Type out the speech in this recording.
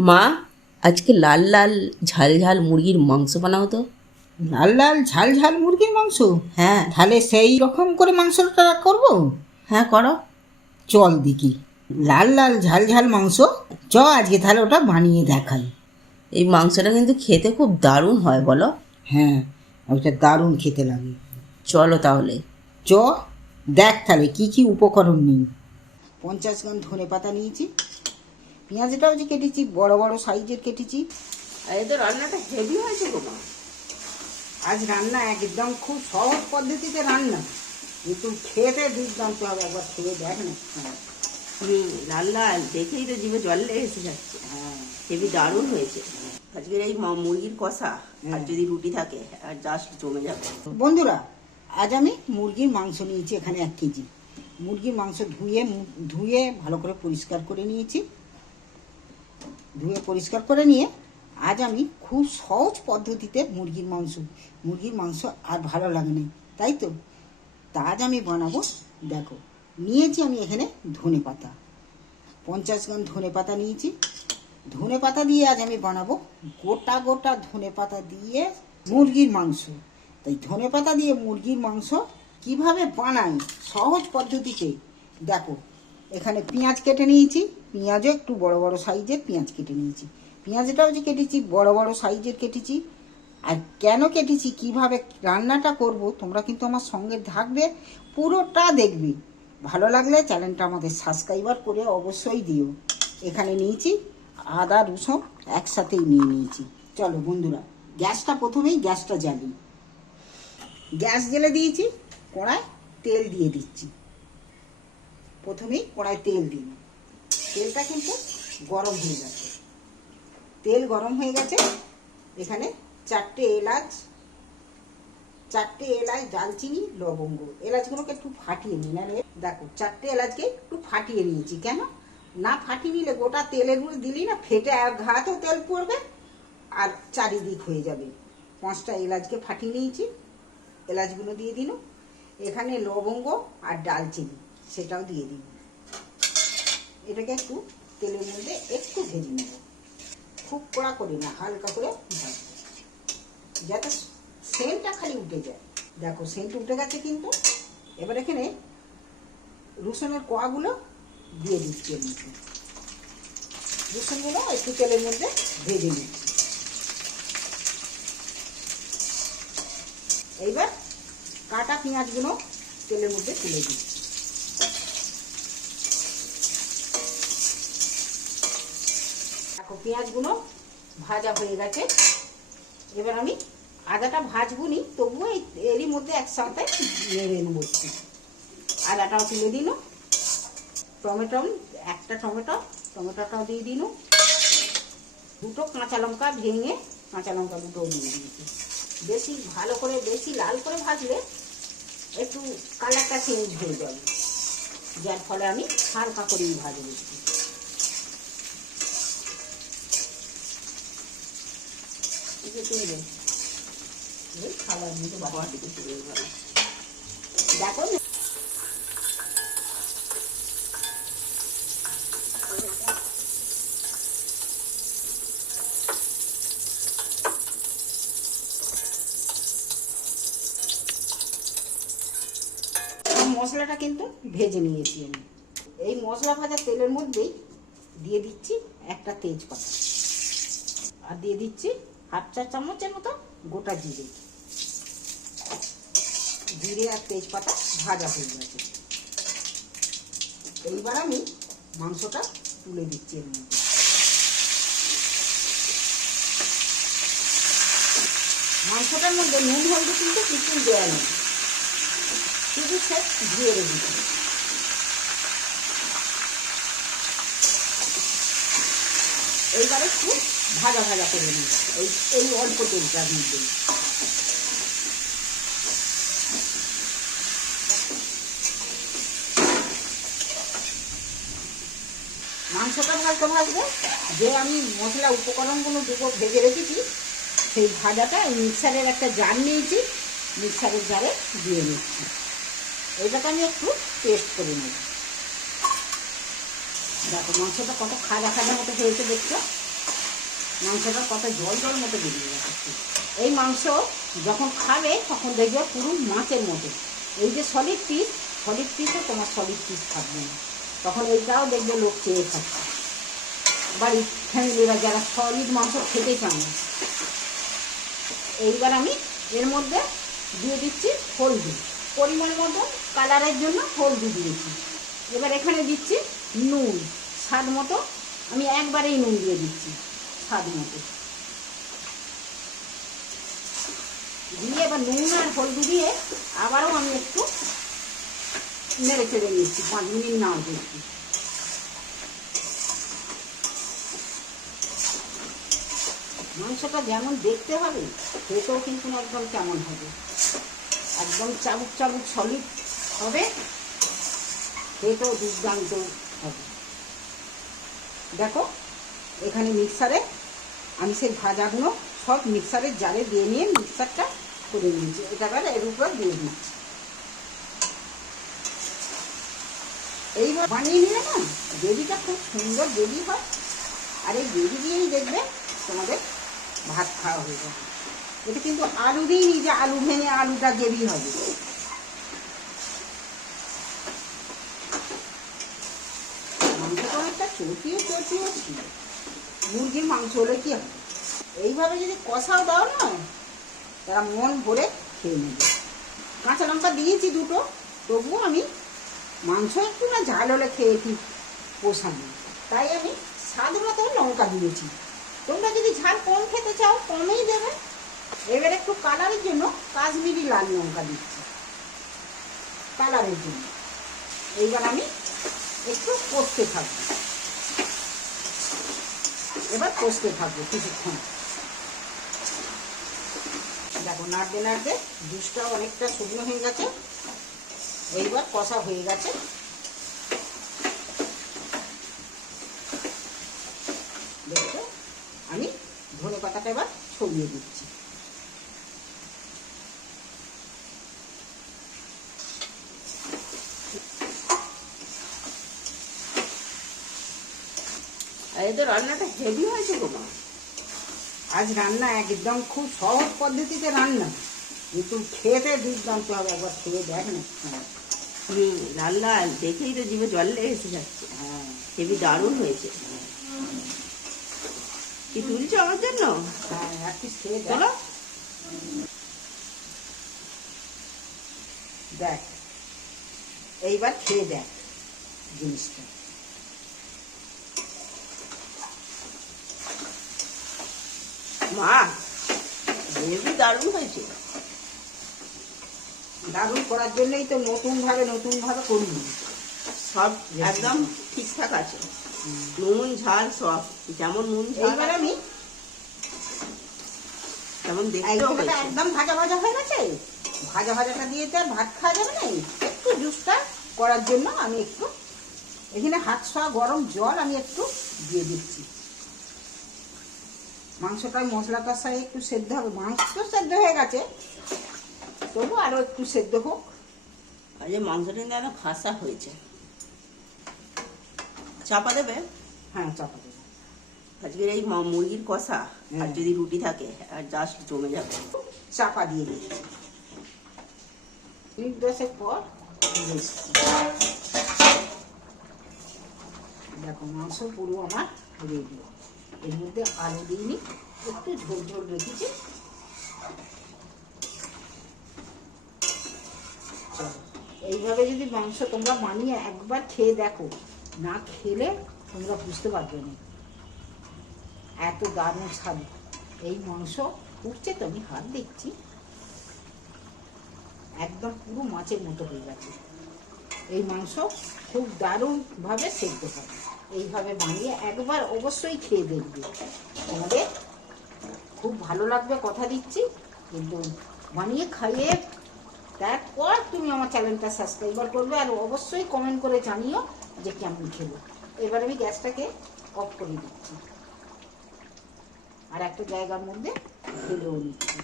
মা আজকে লাল লাল ঝাল ঝাল মুরগির মাংস বানাও তো। লাল লাল ঝাল ঝাল মুরগির মাংস? হ্যাঁ। তাহলে সেই রকম করে মাংসটা করব? হ্যাঁ করো। চল দেখি। লাল লাল ঝাল ঝাল মাংস? চ আজকে তাহলে ওটা বানিয়ে দেখাই। এই মাংসটা কিন্তু খেতে খুব দারুণ হয় বলো। হ্যাঁ ওইটা দারুণ খেতে লাগে। চলো তাহলে। চ দেখ তাহলে কী কী উপকরণ নেই। পঞ্চাশ গ্রাম ধনে পাতা নিয়েছি। পেঁয়াজটাও যে কেটেছি বড় বড় সাইজের কেটেছি। আর তো রান্নাটা হেভি হয়েছে গো মা। আজ রান্না একদম খুব সহজ পদ্ধতিতে রান্না। কিন্তু খেতে দুর্দান্ত হবে একবার খেয়ে দেখ না। হ্যাঁ। হুম লাল লাল দেখেই তো জিভে জল এসে যাচ্ছে। হ্যাঁ। হেভি দারুণ হয়েছে। আজকের এই মুরগির কষা আর হ্যাঁ। যদি রুটি থাকে আর জাস্ট জমে যাবে। বন্ধুরা আজ আমি মুরগির মাংস নিয়েছি এখানে এক কেজি। মুরগির মাংস ধুয়ে ধুয়ে ভালো করে পরিষ্কার করে নিয়েছি। ধুয়ে পরিষ্কার করে নিয়ে আজ আমি খুব সহজ পদ্ধতিতে মুরগির মাংস মুরগির মাংস আর ভালো লাগে না। তাই তো? তা আজ আমি বানাবো, দেখো, নিয়েছি আমি এখানে ধনে পাতা। পঞ্চাশ গ্রাম ধনে পাতা নিয়েছি। ধনে পাতা দিয়ে আজ আমি বানাবো গোটা গোটা ধনে পাতা দিয়ে মুরগির মাংস। তাই ধনে পাতা দিয়ে মুরগির মাংস কীভাবে বানাই সহজ পদ্ধতিতে, দেখো, এখানে পেঁয়াজ কেটে নিয়েছি পেঁয়াজও একটু বড় বড় সাইজের পেঁয়াজ কেটে নিয়েছি। পেঁয়াজটাও যে কেটেছি, বড় বড় সাইজের কেটেছি। আর কেন কেটেছি, কীভাবে রান্নাটা করব, তোমরা কিন্তু আমার সঙ্গে থাকবে, পুরোটা দেখবে। ভালো লাগলে চ্যানেলটা আমাদের সাবস্ক্রাইবার করে অবশ্যই দিও। এখানে নিয়েছি আদা, রসুন একসাথেই নিয়ে নিয়েছি। চলো বন্ধুরা, গ্যাসটা প্রথমেই গ্যাসটা জ্বালি। গ্যাস জেলে দিয়েছি, কড়ায় তেল দিয়ে দিচ্ছি। প্রথমেই কড়ায় তেল দিন তেলটা কিন্তু গরম হয়ে গেছে। তেল গরম হয়ে গেছে। এখানে চারটে এলাচ চারটে এলাচ দালচিনি লবঙ্গ। এলাচগুলোকে একটু ফাটিয়ে নিই। না দেখো, চারটে এলাচকে একটু ফাটিয়ে নিয়েছি। কেন? না ফাটিয়ে নিলে গোটা তেলের মধ্যে দিলি না ফেটে ঘাতেও তেল পড়বে আর চারিদিক হয়ে যাবে। পাঁচটা এলাচকে ফাটিয়ে নিয়েছি। এলাচগুলো দিয়ে দিন এখানে লবঙ্গ আর ডালচিনি সেটাও দিয়ে দিন এটাকে একটু তেলের মধ্যে একটু ভেজে নেব। খুব কড়া করি না, হালকা করে যাতে সেন্টটা খালি উঠে যায়। দেখো সেন্ট উঠে গেছে কিন্তু। এবার এখানে রসুনের কোয়াগুলো দিয়ে দিচ্ছি এর মধ্যে। রসুনগুলো একটু তেলের মধ্যে ভেজে নিচ্ছি। এইবার কাটা পেঁয়াজগুলো তেলের মধ্যে তুলে দিচ্ছি। পেঁয়াজগুলো ভাজা হয়ে গেছে। এবার আমি আদাটা ভাজবুনি, তবুও এরই মধ্যে একসাথে নেড়ে নেব আদাটাও তুলে দিল। টমেটো, একটা টমেটো, টমেটোটাও দিয়ে দিল। দুটো কাঁচা লঙ্কা ভেঙে কাঁচা লঙ্কা দুটো দিয়ে দিয়েছি। বেশি ভালো করে, বেশি লাল করে ভাজলে একটু কালারটা চেঞ্জ হয়ে যাবে। যার ফলে আমি হালকা করেই ভাজবো। একটু। এই যে তুলবে এই খাবার মধ্যে বাবা দিকে চলে গেল মশলাটা কিন্তু ভেজে নিয়েছি আমি। এই মশলা ভাজা তেলের মধ্যেই দিয়ে দিচ্ছি একটা তেজপাতা। আর দিয়ে দিচ্ছি হাফ চা চামচের মতো গোটা জিরে। জিরে আর তেজপাতা ভাজা হয়ে গেছে। এইবার আমি মাংসটা তুলে দিচ্ছি এর মধ্যে। মাংসটার মধ্যে নুন, হলদি কিন্তু কিছু দেওয়া নেই। শুধু সে ধুয়ে রেখেছি এইবারে একটু ভাজা ভাজা করে নিই এই এই অল্প তেলটার মধ্যে মাংসটা ভাজতে ভাজতে যে আমি মশলা উপকরণগুলো দুটো ভেজে রেখেছি, সেই ভাজাটা মিক্সারের একটা জার নিয়েছি, মিক্সারের জারে দিয়ে নিচ্ছি এটাকে আমি একটু পেস্ট করে নেব। দেখো, মাংসটা কত খাজা খাজা মতো হয়েছে দেখছ মাংসটা কত জল জল মতো বেরিয়ে যাচ্ছে এই মাংস যখন খাবে, তখন দেখবে পুরো মাছের মতো। এই যে সলিড পিস সলিড পিসও তোমার সলিড পিস থাকবে না। তখন এইটাও দেখবে লোক চেয়ে খাচ্ছে। বাড়ির ফ্যামিলিরা যারা সলিড মাংস খেতে চান না এইবার আমি এর মধ্যে দিয়ে দিচ্ছি হলদি। পরিমাণ মতো কালারের জন্য হলদি দিয়েছি। এবার এখানে দিচ্ছি নুন। স্বাদ মতো আমি একবারেই নুন দিয়ে দিচ্ছি। স্বাদ মতো দিয়ে এবার নুন আর হলদি দিয়ে আবারও আমি একটু নেড়ে চেড়ে নিচ্ছি, পাঁচ মিনিট নাও দিচ্ছি মাংসটা যেমন দেখতে হবে, খেতেও কিন্তু একদম কেমন হবে। একদম চাবুক চাবুক সলিড হবে, খেতেও দুর্দান্ত হবে। দেখো, এখানে মিক্সারে আমি সেই ভাজাগুলো সব মিক্সারের জারে দিয়ে নিয়ে মিক্সারটা করে নিয়েছি। এটা এবার এর উপর দিয়ে দিচ্ছি। এইবার বানিয়ে নিলে না, গ্রেভিটা খুব সুন্দর গ্রেভি হয়। আর এই গ্রেভি দিয়েই দেখবে তোমাদের ভাত খাওয়া হয়ে যাবে। এটা কিন্তু আলু দিইনি যে আলু ভেঙে আলুটা গ্রেভি হবে। চটিও চটিও ছিল মুরগির মাংস হলে কি হবে? এইভাবে যদি কষাও দাও না, তারা মন ভরে খেয়ে নেবে। কাঁচা লঙ্কা দিয়েছি দুটো, তবুও আমি মাংস একটু না ঝাল হলে খেয়ে কি পোষানো তাই আমি স্বাদ মতো লঙ্কা দিয়েছি। তোমরা যদি ঝাল কম খেতে চাও, কমেই দেবে। এবার একটু কালারের জন্য কাশ্মীরি লাল লঙ্কা দিচ্ছি। কালারের জন্য। এইবার আমি একটু করতে থাকব। এবার কষতে থাকব কিছুক্ষণ। দেখো, নাড়তে নাড়তে জুসটা অনেকটা শুকনো হয়ে গেছে। এইবার কষা হয়ে গেছে। দেখো, আমি ধনে পাতাটা এবার ছড়িয়ে দিচ্ছি। আর এদের রান্নাটা হেভি হয়েছে গো মা। আজ রান্না একদম খুব সহজ পদ্ধতিতে রান্না। কিন্তু খেতে দুর্দান্ত হবে একবার খেয়ে দেখ না। হুম লাল লাল দেখেই তো জিভে জল লেগে এসে যাচ্ছে। হ্যাঁ। হেভি দারুণ হয়েছে। কি তুলছো আমার জন্য? হ্যাঁ এক পিস খেয়ে চলো। দেখ এইবার খেয়ে দেখ জিনিসটা। মা দারুণ হয়েছে। দারুণ করার জন্যই তো নতুনভাবে নতুনভাবে করি সব একদম ঠিকঠাক আছে। নুন ঝাল সব যেমন নুন ঝাল আমি তেমন হয়েছে। একদম ভাজা ভাজা হয়ে গেছে। ভাজা ভাজাটা দিয়ে তো আর ভাত খাওয়া যাবে না। একটু জুসটা করার জন্য আমি একটু এখানে হাত ছোঁয়া গরম জল আমি একটু দিয়ে দিচ্ছি। মাংসটা মশলা কষায় একটু সেদ্ধ হবে। মাংস তো সেদ্ধ হয়ে গেছে। তবু আরও একটু সেদ্ধ হোক। আর এই মাংসটা কিন্তু একদম খাসা হয়েছে। চাপা দেবে? হ্যাঁ চাপা দেবো। আজকের এই মুরগির কষা আর হ্যাঁ। যদি রুটি থাকে আর জাস্ট জমে যাবে। চাপা দিয়ে দিচ্ছি মিনিট দশেক পর দেখো মাংস পুরো আমার রেডি। এর মধ্যে আলু দিইনি একটু ঝোল ঝোল রেখেছি এইভাবে যদি মাংস তোমরা বানিয়ে একবার খেয়ে দেখো, না খেলে তোমরা বুঝতে পারবে না। এত দারুণ স্বাদ। এই মাংস উঠছে তো, আমি হাত দেখছি একদম পুরো মাছের মতো হয়ে গেছে। এই মাংস খুব দারুণভাবে সেদ্ধ হয়। এইভাবে বানিয়ে একবার অবশ্যই খেয়ে দেখবে। তোমাদের খুব ভালো লাগবে কথা দিচ্ছি। কিন্তু বানিয়ে খাইয়ে তারপর তুমি আমার চ্যানেলটা সাবস্ক্রাইবার করবে আর অবশ্যই কমেন্ট করে জানিও যে কেমন খেলো। এবার আমি গ্যাসটাকে অফ করে দিচ্ছি। আর একটা জায়গার মধ্যে ফেলেও নিচ্ছি।